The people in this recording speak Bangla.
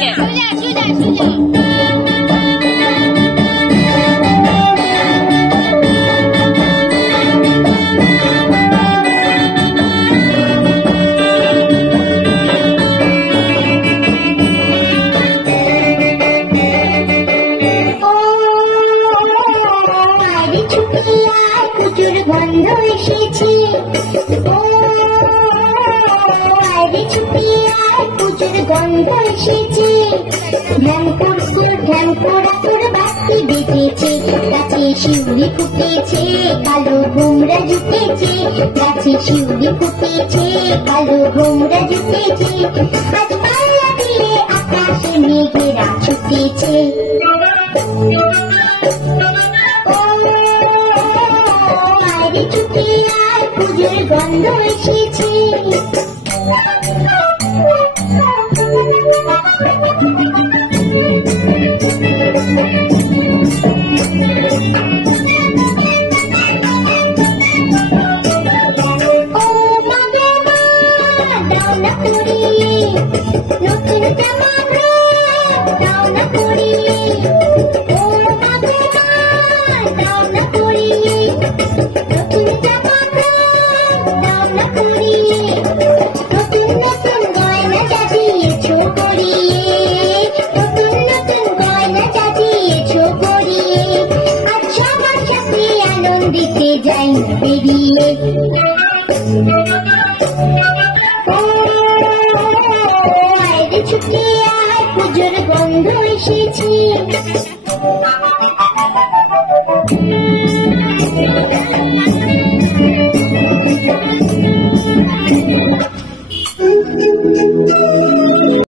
না। সোজা সোজা সোজা। পুজোর গন্ধ এসেছে, ও আরে ছুটি আয় পুজোর গন্ধ এসেছে। ধ্যান করছো ধ্যান করা তোর বাতি বেজেছে, গাছে শিউলি ফুটেছে কালো ভোমরা জুটেছে, গাছে শিউলি ফুটেছে কালো ভোমরা জুটেছে। আজ পাল্লা দিয়ে আকাশে মেঘেরা ছুটেছে। ছুটি আর পুজোর গন্ধ এসেছে। ও মাগে মা দাও না করিয়ে নতুন জামা দাও না করিয়ে, ও মাগে মা দাও না করিয়ে নতুন জামা দাও না করিয়ে, নতুন নতুন গয়না সাজিয়েছো পরিয়ে, নতুন নতুন গয়না সাজিয়েছো পরিয়ে। আজ সবার সাথে আনন্দিতে যাই বেরিয়ে। ও আয় রে ছুটি আয় পুজোর গন্ধ এসেছে।